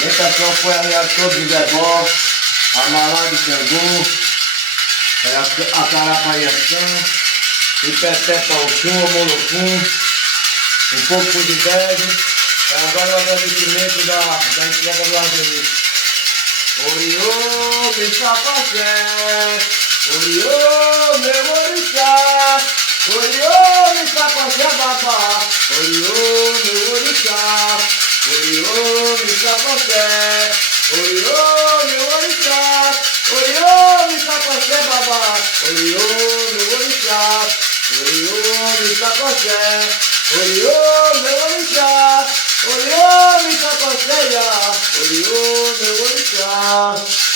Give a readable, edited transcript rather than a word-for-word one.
Bentação foi aliado todo do Debó, a Malá de Xangô, a Carapaiaçã, o Peté Pauxum, o Molofum, um pouco de inveja. Agora o agradecimento da entrega do Argenito. Oriô, me sapaché, Oriô, meu orixá, Oriô, me sapaché, babá, Oriô, meu orixá, Oriô, me sapaché, Oriô, meu orixá, Oriô, me sapaché, babá, Oriô, meu orixá, Oriô, me sapaché, Oriô, meu orixá, Oriô, me sapaché, Oriô, meu orixá.